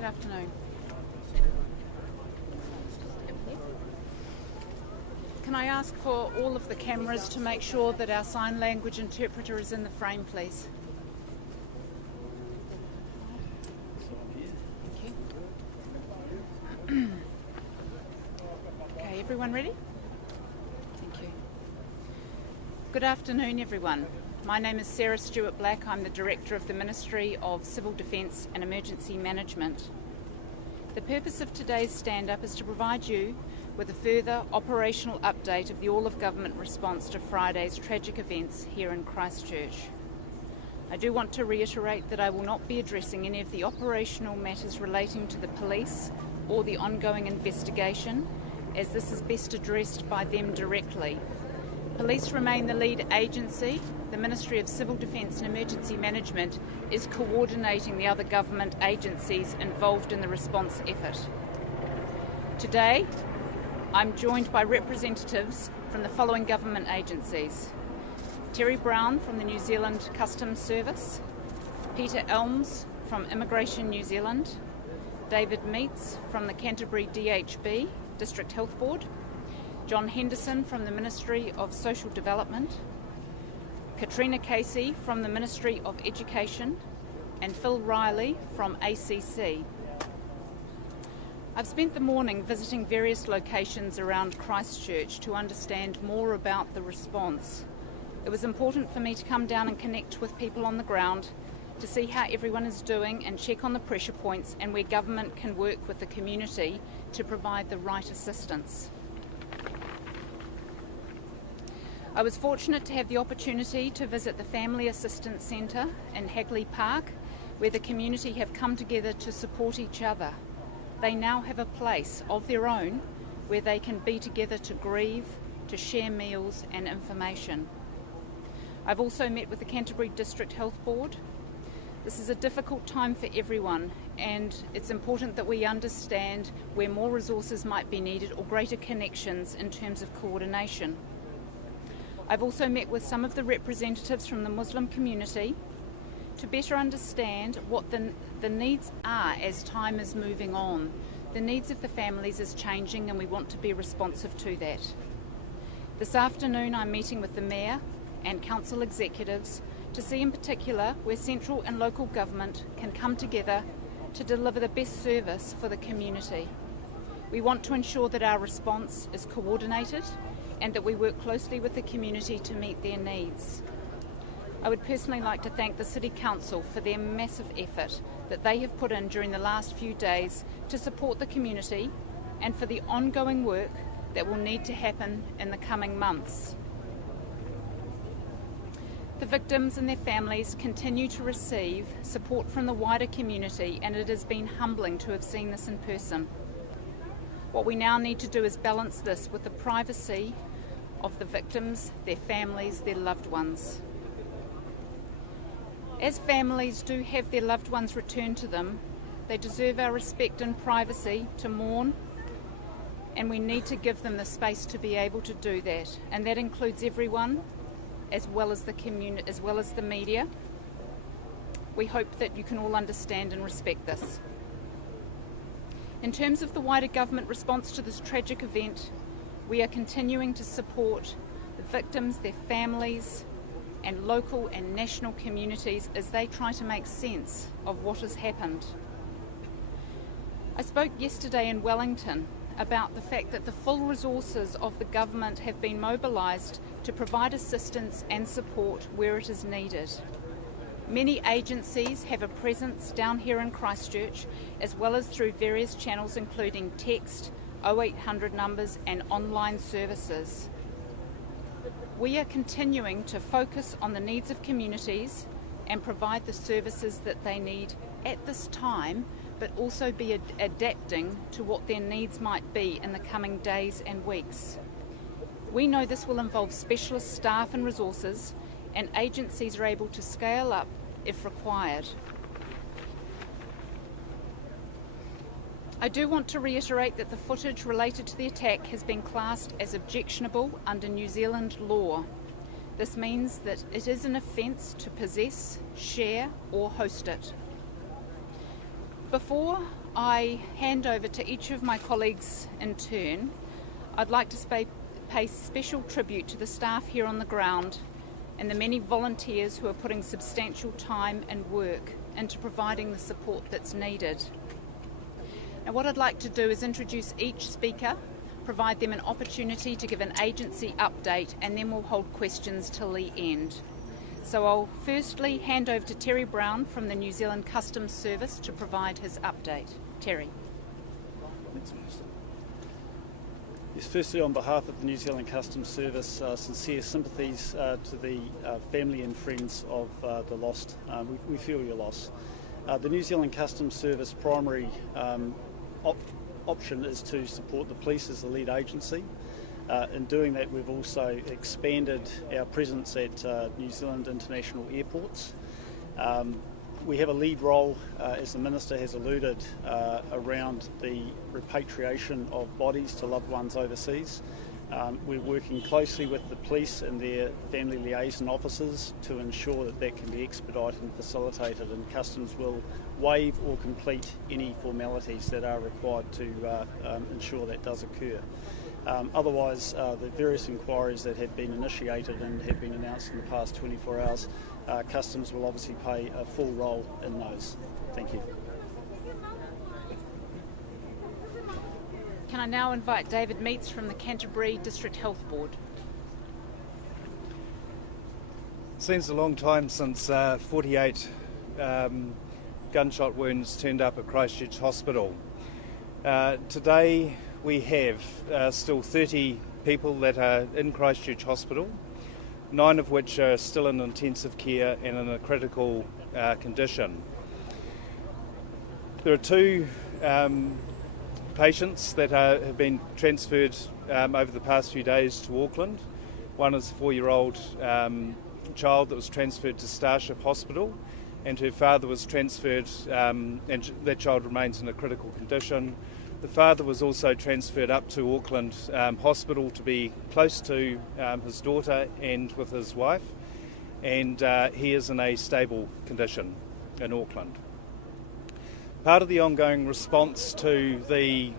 Good afternoon. Can I ask for all of the cameras to make sure that our sign language interpreter is in the frame, please? Thank you. Okay, everyone ready? Thank you. Good afternoon, everyone. My name is Sarah Stuart Black. I'm the Director of the Ministry of Civil Defence and Emergency Management. The purpose of today's stand-up is to provide you with a further operational update of the all-of-government response to Friday's tragic events here in Christchurch. I do want to reiterate that I will not be addressing any of the operational matters relating to the police or the ongoing investigation, as this is best addressed by them directly. Police remain the lead agency. The Ministry of Civil Defence and Emergency Management is coordinating the other government agencies involved in the response effort. Today, I'm joined by representatives from the following government agencies: Terry Brown from the New Zealand Customs Service, Peter Elms from Immigration New Zealand, David Meets from the Canterbury DHB, District Health Board, John Henderson from the Ministry of Social Development, Katrina Casey from the Ministry of Education, and Phil Riley from ACC. I've spent the morning visiting various locations around Christchurch to understand more about the response. It was important for me to come down and connect with people on the ground to see how everyone is doing and check on the pressure points and where government can work with the community to provide the right assistance. I was fortunate to have the opportunity to visit the Family Assistance Centre in Hagley Park, where the community have come together to support each other. They now have a place of their own where they can be together to grieve, to share meals and information. I've also met with the Canterbury District Health Board. This is a difficult time for everyone, and it's important that we understand where more resources might be needed or greater connections in terms of coordination. I've also met with some of the representatives from the Muslim community to better understand what the needs are as time is moving on. The needs of the families is changing and we want to be responsive to that. This afternoon I'm meeting with the Mayor and Council executives to see in particular where central and local government can come together to deliver the best service for the community. We want to ensure that our response is coordinated and that we work closely with the community to meet their needs. I would personally like to thank the City Council for their massive effort that they have put in during the last few days to support the community and for the ongoing work that will need to happen in the coming months. The victims and their families continue to receive support from the wider community, and it has been humbling to have seen this in person. What we now need to do is balance this with the privacy of the victims, their families, their loved ones. As families do have their loved ones returned to them, they deserve our respect and privacy to mourn, and we need to give them the space to be able to do that. And that includes everyone, as well as the community, as well as the media. We hope that you can all understand and respect this. In terms of the wider government response to this tragic event, we are continuing to support the victims, their families, and local and national communities as they try to make sense of what has happened. I spoke yesterday in Wellington about the fact that the full resources of the government have been mobilised to provide assistance and support where it is needed. Many agencies have a presence down here in Christchurch, as well as through various channels including text, 0800 numbers and online services. We are continuing to focus on the needs of communities and provide the services that they need at this time, but also be adapting to what their needs might be in the coming days and weeks. We know this will involve specialist staff and resources, and agencies are able to scale up if required. I do want to reiterate that the footage related to the attack has been classed as objectionable under New Zealand law. This means that it is an offence to possess, share or host it. Before I hand over to each of my colleagues in turn, I'd like to pay special tribute to the staff here on the ground and the many volunteers who are putting substantial time and work into providing the support that's needed. Now, what I'd like to do is introduce each speaker, provide them an opportunity to give an agency update, and then we'll hold questions till the end. So I'll firstly hand over to Terry Brown from the New Zealand Customs Service to provide his update. Terry. Thanks, Minister. Yes, firstly, on behalf of the New Zealand Customs Service, sincere sympathies to the family and friends of the lost. We feel your loss. The New Zealand Customs Service primary option is to support the police as the lead agency. In doing that, we've also expanded our presence at New Zealand international airports. We have a lead role, as the Minister has alluded, around the repatriation of bodies to loved ones overseas. We're working closely with the police and their family liaison officers to ensure that that can be expedited and facilitated, and Customs will waive or complete any formalities that are required to ensure that does occur. Otherwise, the various inquiries that have been initiated and have been announced in the past 24 hours, Customs will obviously play a full role in those. Thank you. Can I now invite David Meets from the Canterbury District Health Board? It seems a long time since 48 gunshot wounds turned up at Christchurch Hospital. Today we have still 30 people that are in Christchurch Hospital, 9 of which are still in intensive care and in a critical condition. There are 2 patients that have been transferred over the past few days to Auckland. One is a 4-year-old child that was transferred to Starship Hospital, and her father was transferred, and that child remains in a critical condition. The father was also transferred up to Auckland Hospital to be close to his daughter and with his wife, and he is in a stable condition in Auckland. Part of the ongoing response to the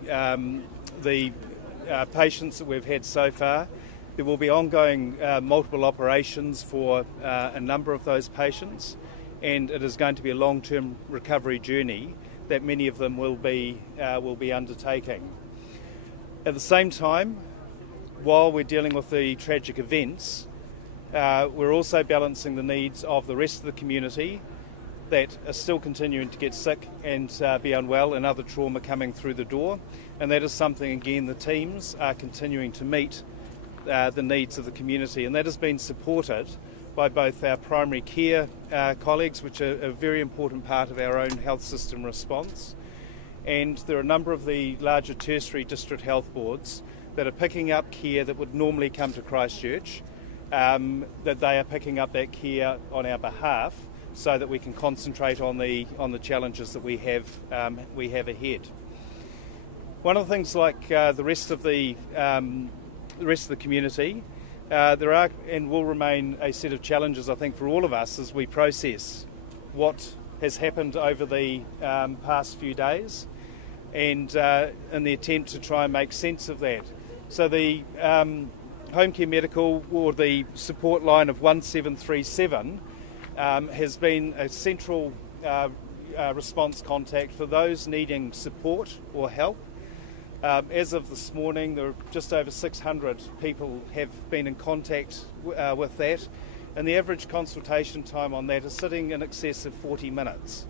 patients that we've had so far, there will be ongoing multiple operations for a number of those patients, and it is going to be a long-term recovery journey that many of them will be undertaking. At the same time, while we're dealing with the tragic events, we're also balancing the needs of the rest of the community that are still continuing to get sick and be unwell, and other trauma coming through the door. And that is something, again, the teams are continuing to meet the needs of the community, and that has been supported by both our primary care colleagues, which are a very important part of our own health system response, and there are a number of the larger tertiary district health boards that are picking up care that would normally come to Christchurch, that they are picking up that care on our behalf so that we can concentrate on the challenges that we have ahead. One of the things, like the rest of the community, there are and will remain a set of challenges, I think, for all of us as we process what has happened over the past few days, and in the attempt to try and make sense of that. So the home care medical, or the support line of 1737, has been a central response contact for those needing support or help. As of this morning, there are just over 600 people have been in contact with that, and the average consultation time on that is sitting in excess of 40 minutes.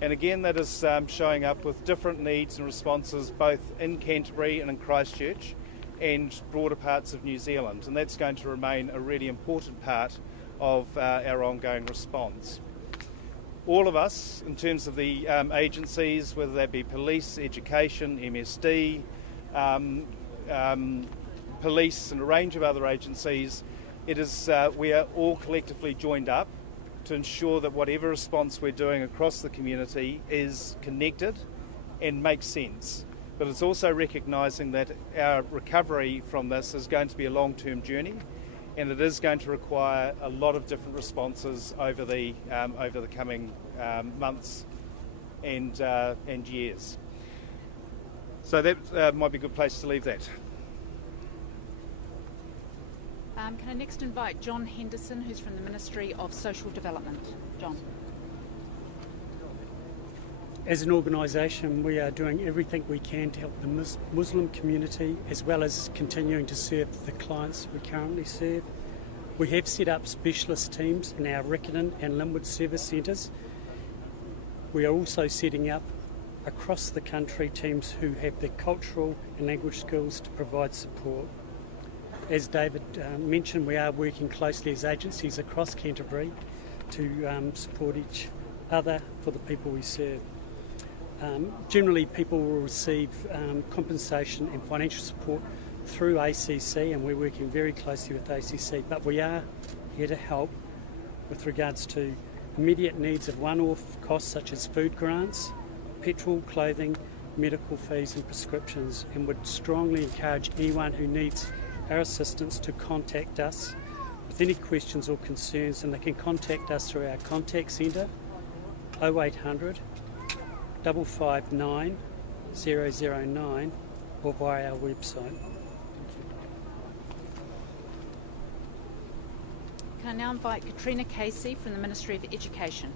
And again, that is showing up with different needs and responses both in Canterbury and in Christchurch and broader parts of New Zealand, and that's going to remain a really important part of our ongoing response. All of us, in terms of the agencies, whether that be police, education, MSD, police and a range of other agencies, we are all collectively joined up to ensure that whatever response we're doing across the community is connected and makes sense. But it's also recognising that our recovery from this is going to be a long-term journey, and it is going to require a lot of different responses over the coming months and years. So that might be a good place to leave that. Can I next invite John Henderson, who's from the Ministry of Social Development. John. As an organisation, we are doing everything we can to help the Muslim community, as well as continuing to serve the clients we currently serve. We have set up specialist teams in our Riccarton and Linwood service centres. We are also setting up across the country teams who have the cultural and language skills to provide support. As David mentioned, we are working closely as agencies across Canterbury to support each other for the people we serve. Generally, people will receive compensation and financial support through ACC, and we're working very closely with ACC, but we are here to help with regards to immediate needs of one-off costs such as food grants, petrol, clothing, medical fees and prescriptions, and would strongly encourage anyone who needs our assistance to contact us with any questions or concerns, and they can contact us through our contact centre 0800 559 009 or via our website. Can I now invite Katrina Casey from the Ministry of Education.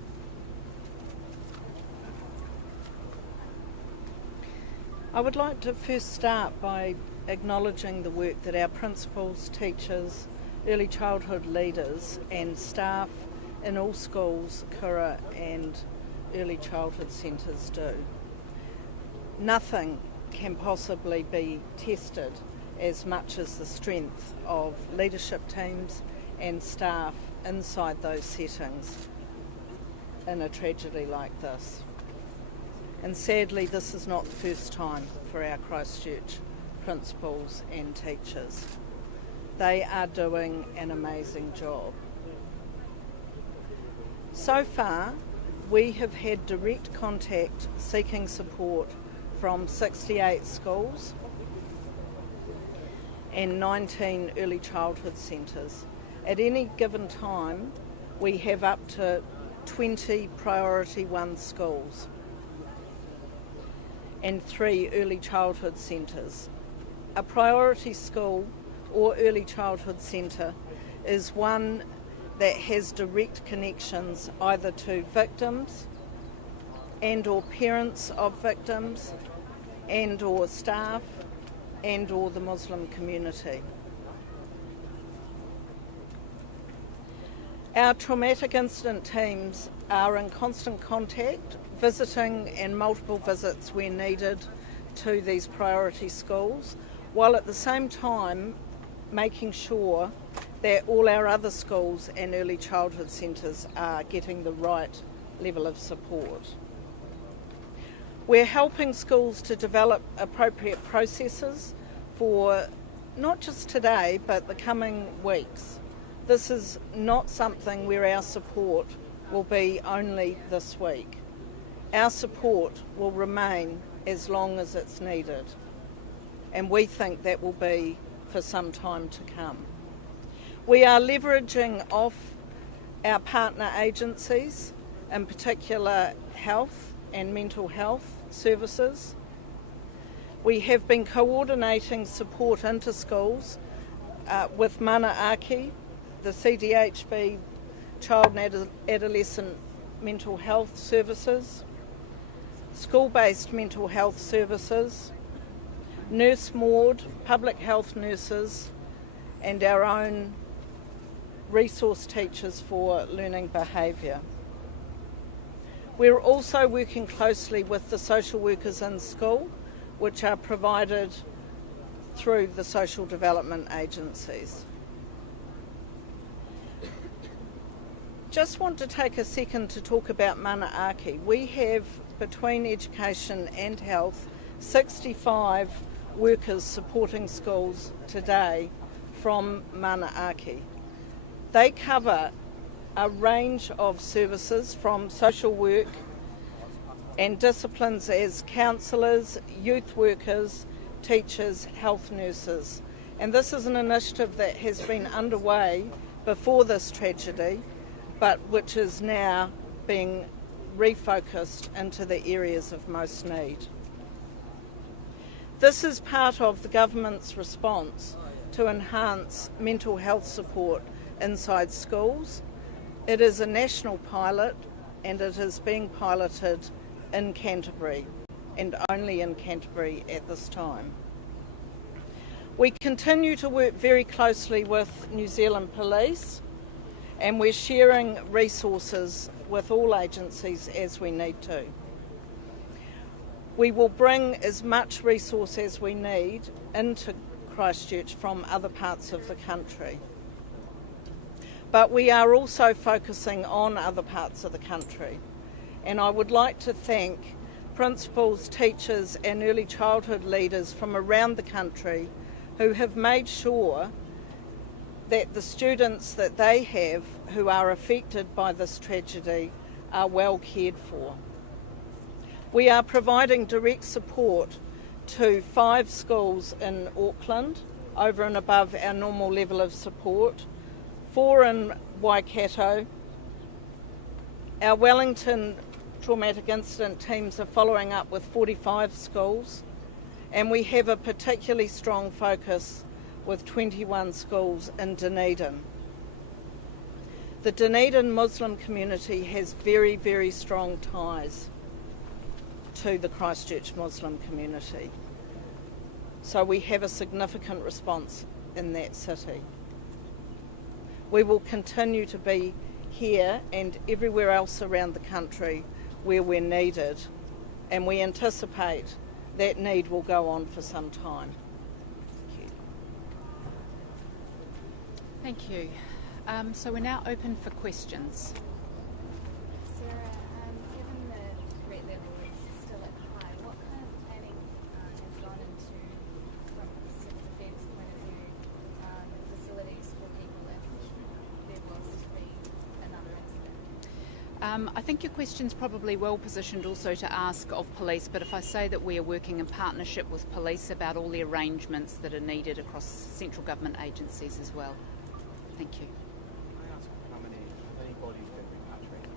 I would like to first start by acknowledging the work that our principals, teachers, early childhood leaders and staff in all schools, kura and early childhood centres do. Nothing can possibly be tested as much as the strength of leadership teams and staff inside those settings in a tragedy like this. And sadly, this is not the first time for our Christchurch principals and teachers. They are doing an amazing job. So far, we have had direct contact seeking support from 68 schools and 19 early childhood centres. At any given time, we have up to 20 Priority 1 schools and 3 early childhood centres. A priority school or early childhood centre is one that has direct connections either to victims and or parents of victims and or staff and or the Muslim community. Our traumatic incident teams are in constant contact, visiting and multiple visits where needed to these priority schools, while at the same time making sure that all our other schools and early childhood centres are getting the right level of support. We're helping schools to develop appropriate processes for not just today but the coming weeks. This is not something where our support will be only this week. Our support will remain as long as it's needed, and we think that will be for some time to come. We are leveraging off our partner agencies, in particular health and mental health services. We have been coordinating support into schools with Mana Aki, the CDHB Child and Adolescent Mental Health Services, school-based mental health services, Nurse Maud, public health nurses, and our own resource teachers for learning behaviour. We're also working closely with the social workers in school, which are provided through the social development agencies. Just want to take a second to talk about Mana Aki. We have, between education and health, 65 workers supporting schools today from Mana Aki. They cover a range of services from social work and disciplines as counsellors, youth workers, teachers, health nurses. And this is an initiative that has been underway before this tragedy, but which is now being refocused into the areas of most need. This is part of the government's response to enhance mental health support inside schools. It is a national pilot and it is being piloted in Canterbury and only in Canterbury at this time. We continue to work very closely with New Zealand Police and we're sharing resources with all agencies as we need to. We will bring as much resource as we need into Christchurch from other parts of the country. But we are also focusing on other parts of the country. And I would like to thank principals, teachers and early childhood leaders from around the country who have made sure that the students that they have who are affected by this tragedy are well cared for. We are providing direct support to 5 schools in Auckland, over and above our normal level of support, 4 in Waikato. Our Wellington traumatic incident teams are following up with 45 schools, and we have a particularly strong focus with 21 schools in Dunedin. The Dunedin Muslim community has very, very strong ties to the Christchurch Muslim community. So we have a significant response in that city. We will continue to be here and everywhere else around the country where we're needed, and we anticipate that need will go on for some time. Thank you. So we're now open for questions. Sarah, given the threat level is still at high, what kind of planning has gone into, from the civil defence point of view, facilities for people if there was to be another incident? I think your question's probably well positioned also to ask of police, but if I say that we are working in partnership with police about all the arrangements that are needed across central government agencies as well. Thank you. Can I ask how many bodies have been repatriated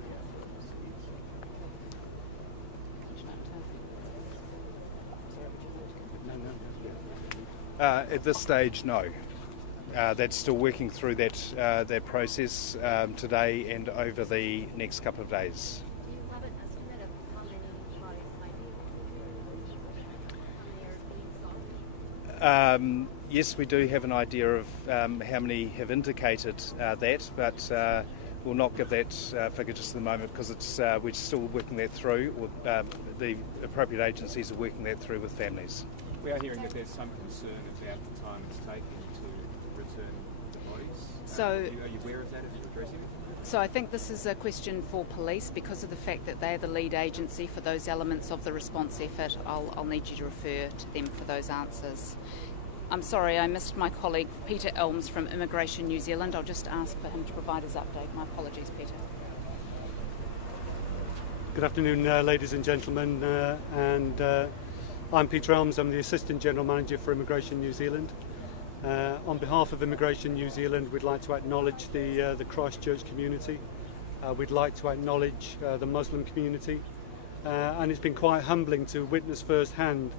At this stage, no. That's still working through that process today and over the next couple of days. Do you have an estimate of how many bodies might be, how many are being sought? Yes, we do have an idea of how many have indicated that, but we'll not give that figure just at the moment because we're still working that through, or the appropriate agencies are working that through with families. We are hearing that there's some concern about the time it's taking to return the bodies. So, are you aware of that? Are you addressing it? So I think this is a question for police because of the fact that they're the lead agency for those elements of the response effort. I'll need you to refer to them for those answers. I'm sorry, I missed my colleague Peter Elms from Immigration New Zealand. I'll just ask for him to provide his update. My apologies, Peter. Good afternoon, ladies and gentlemen. I'm Peter Elms. I'm the Assistant General Manager for Immigration New Zealand. On behalf of Immigration New Zealand, we'd like to acknowledge the Christchurch community. We'd like to acknowledge the Muslim community. And it's been quite humbling to witness firsthand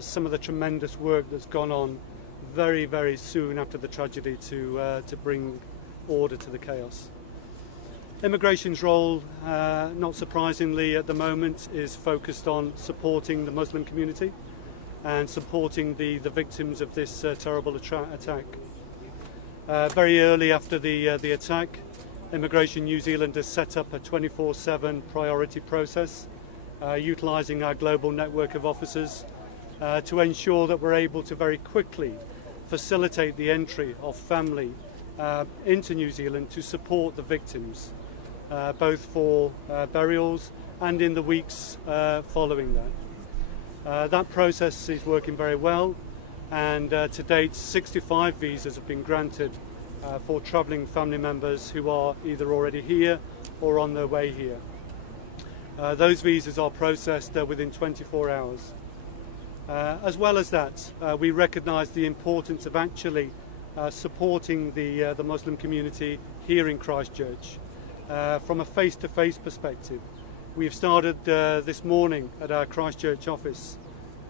some of the tremendous work that's gone on very, very soon after the tragedy to bring order to the chaos. Immigration's role, not surprisingly at the moment, is focused on supporting the Muslim community and supporting the victims of this terrible attack. Very early after the attack, Immigration New Zealand has set up a 24/7 priority process, utilising our global network of officers to ensure that we're able to very quickly facilitate the entry of family into New Zealand to support the victims, both for burials and in the weeks following that. That process is working very well, and to date 65 visas have been granted for travelling family members who are either already here or on their way here. Those visas are processed within 24 hours. As well as that, we recognise the importance of actually supporting the Muslim community here in Christchurch from a face-to-face perspective. We've started this morning at our Christchurch office,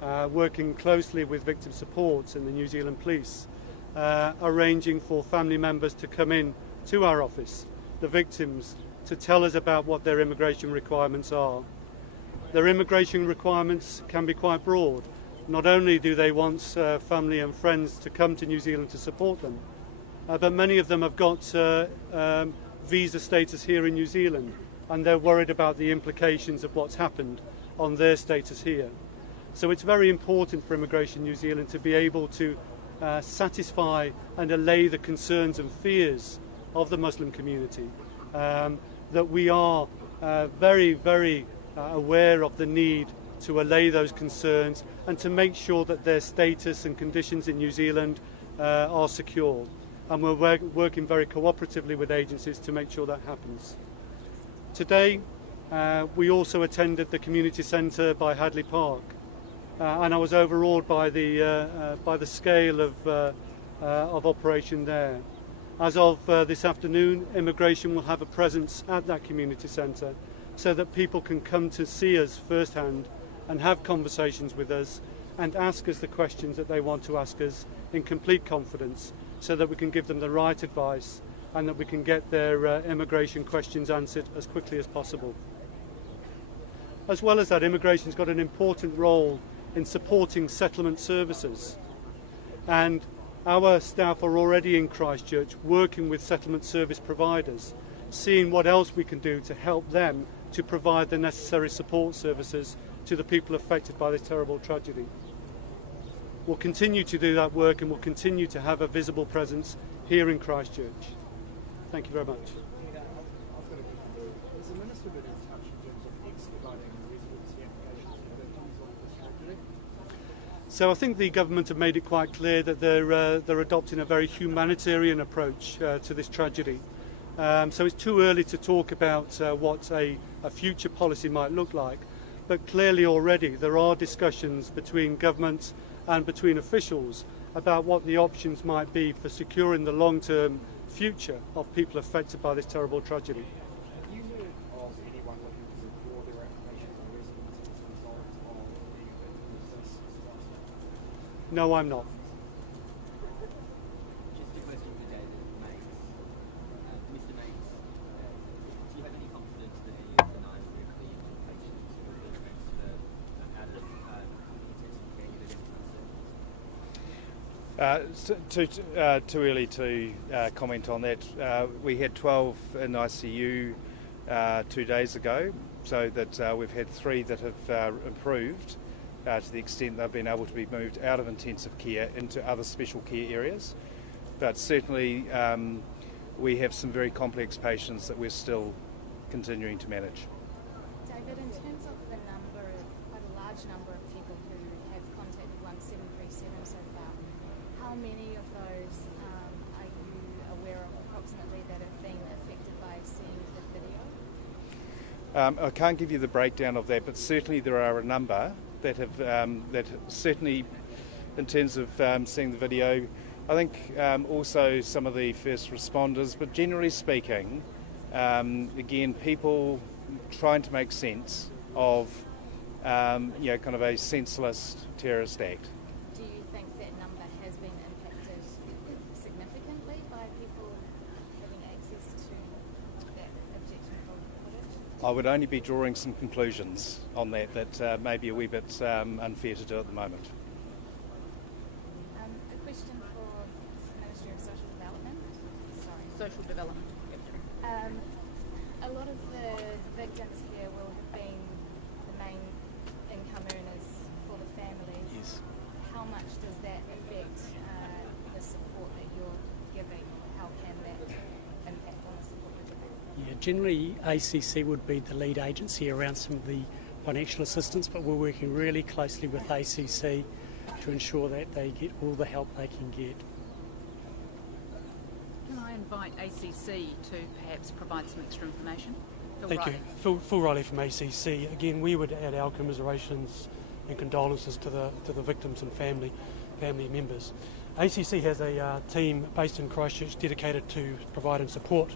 working closely with victim support and the New Zealand Police, arranging for family members to come in to our office, the victims, to tell us about what their immigration requirements are. Their immigration requirements can be quite broad. Not only do they want family and friends to come to New Zealand to support them, but many of them have got visa status here in New Zealand, and they're worried about the implications of what's happened on their status here. So it's very important for Immigration New Zealand to be able to satisfy and allay the concerns and fears of the Muslim community, that we are very, very aware of the need to allay those concerns and to make sure that their status and conditions in New Zealand are secure. And we're working very cooperatively with agencies to make sure that happens. Today, we also attended the community centre by Hadley Park, and I was overawed by the scale of operation there. As of this afternoon, Immigration will have a presence at that community centre so that people can come to see us firsthand and have conversations with us and ask us the questions that they want to ask us in complete confidence, so that we can give them the right advice and that we can get their immigration questions answered as quickly as possible. As well as that, Immigration's got an important role in supporting settlement services, and our staff are already in Christchurch working with settlement service providers, seeing what else we can do to help them to provide the necessary support services to the people affected by this terrible tragedy. We'll continue to do that work, and we'll continue to have a visible presence here in Christchurch. Thank you very much. Has the Minister been in touch in terms of expediting the residency applications for the resolve this tragedy? So I think the government have made it quite clear that they're adopting a very humanitarian approach to this tragedy. So it's too early to talk about what a future policy might look like, but clearly already there are discussions between governments and between officials about what the options might be for securing the long-term future of people affected by this terrible tragedy. Have you heard of anyone looking to withdraw their applications on residency as a result of being a victim of this disaster? No, I'm not. Just a question for David Mates. Mr. Mates, do you have any confidence that any of the 9 critically injured patients will be transferred out of intensive care unit anytime soon? Too early to comment on that. We had 12 in ICU 2 days ago, so that we've had 3 that have improved to the extent they've been able to be moved out of intensive care into other special care areas. But certainly we have some very complex patients that we're still continuing to manage. David, in terms of the number, quite a large number of people who have contacted 1737 so far, how many of those are you aware of approximately that have been affected by seeing the video? I can't give you the breakdown of that, but certainly there are a number that have, that certainly in terms of seeing the video, I think also some of the first responders, but generally speaking, again, people trying to make sense of kind of a senseless terrorist act. Do you think that number has been impacted significantly by people having access to that objectionable footage? I would only be drawing some conclusions on that may be a wee bit unfair to do at the moment. A question for the Ministry of Social Development. Social development. A lot of the victims here will have been the main income earners for the families. Yes. How much does that affect the support that you're giving? How can that impact on the support you're giving? Yeah, generally ACC would be the lead agency around some of the financial assistance, but we're working really closely with ACC to ensure that they get all the help they can get. Can I invite ACC to perhaps provide some extra information? Phil Thank Riley. you. Phil Riley from ACC. Again, we would add our commiserations and condolences to the victims and family members. ACC has a team based in Christchurch dedicated to providing support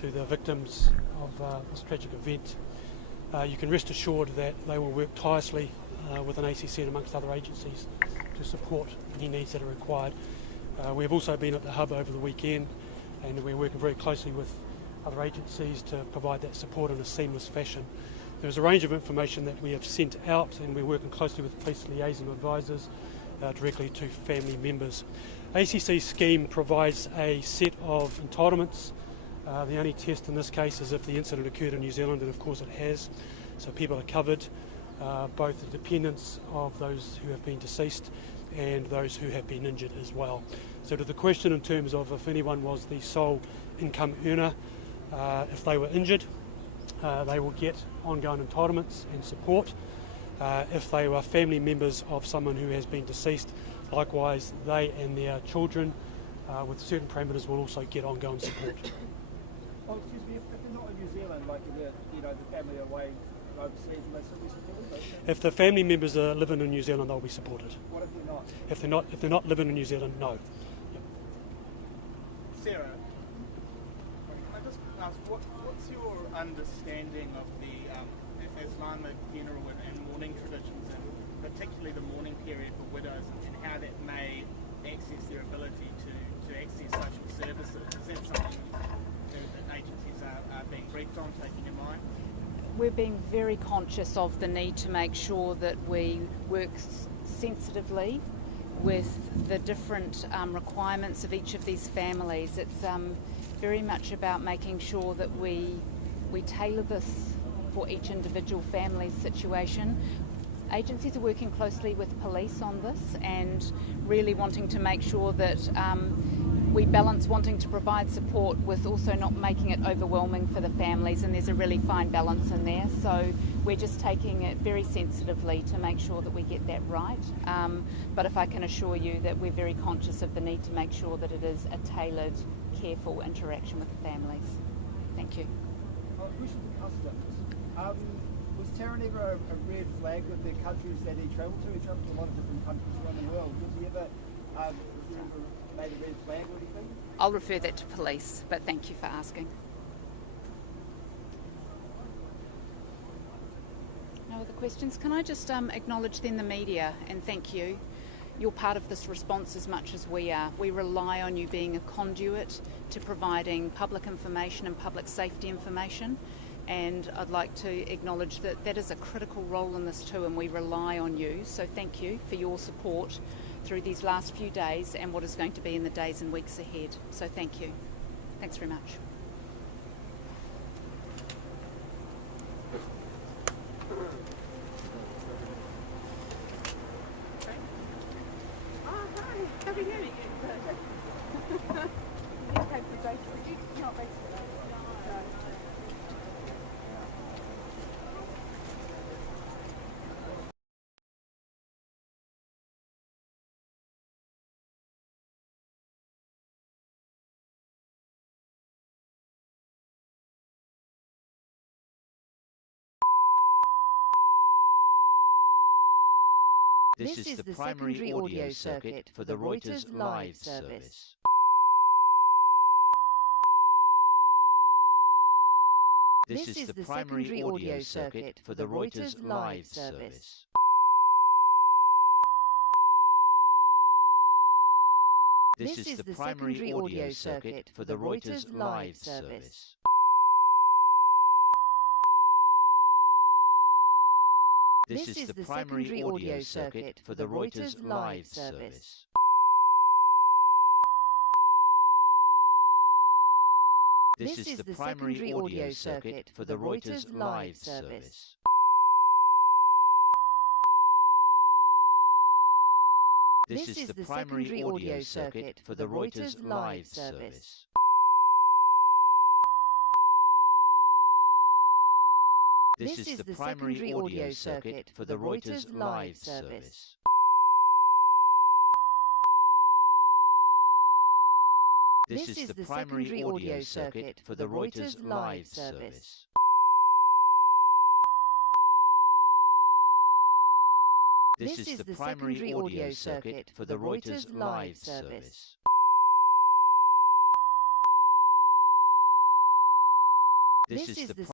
to the victims of this tragic event. You can rest assured that they will work tirelessly with an ACC and amongst other agencies to support any needs that are required. We've also been at the hub over the weekend, and we're working very closely with other agencies to provide that support in a seamless fashion. There's a range of information that we have sent out, and we're working closely with police liaison advisors directly to family members. ACC's scheme provides a set of entitlements. The only test in this case is if the incident occurred in New Zealand, and of course it has. So people are covered, both the dependents of those who have been deceased and those who have been injured as well. So to the question in terms of if anyone was the sole income earner, if they were injured, they will get ongoing entitlements and support. If they were family members of someone who has been deceased, likewise they and their children with certain parameters will also get ongoing support. Oh, excuse me, if they're not in New Zealand, like the family are away overseas, and they still be supported? If the family members are living in New Zealand, they'll be supported. What if they're not? If they're not living in New Zealand, no. Yep. Sarah, can I just ask, what's your understanding of the Islamic funeral and mourning traditions, and particularly the mourning period for widows, and how that may access their ability to access social services? Is that something that agencies are being briefed on, taking in mind? We're being very conscious of the need to make sure that we work sensitively with the different requirements of each of these families. It's very much about making sure that we tailor this for each individual family's situation. Agencies are working closely with police on this and really wanting to make sure that we balance wanting to provide support with also not making it overwhelming for the families, and there's a really fine balance in there. So we're just taking it very sensitively to make sure that we get that right. But if I can assure you that we're very conscious of the need to make sure that it is a tailored, careful interaction with the families. Thank you. Question for customs. Was Taran ever a red flag with the countries that he travelled to? He travelled to a lot of different countries around the world. Was he ever made a red flag or anything? I'll refer that to police, but thank you for asking. No other questions? Can I just acknowledge then the media and thank you. You're part of this response as much as we are. We rely on you being a conduit to providing public information and public safety information. And I'd like to acknowledge that that is a critical role in this too, and we rely on you. So thank you for your support through these last few days and what is going to be in the days and weeks ahead. So thank you. Thanks very much. This is the primary audio circuit for the Reuters live service. This is the primary audio circuit for the Reuters live service. This is the primary audio circuit for the Reuters live service. This is the primary audio circuit for the Reuters live service. This is the primary audio circuit for the Reuters live service. This is the primary audio circuit for the Reuters live service. This is the primary audio circuit for the Reuters live service. This is the primary audio circuit for the Reuters live service. This is the primary audio circuit for the Reuters live service. This is the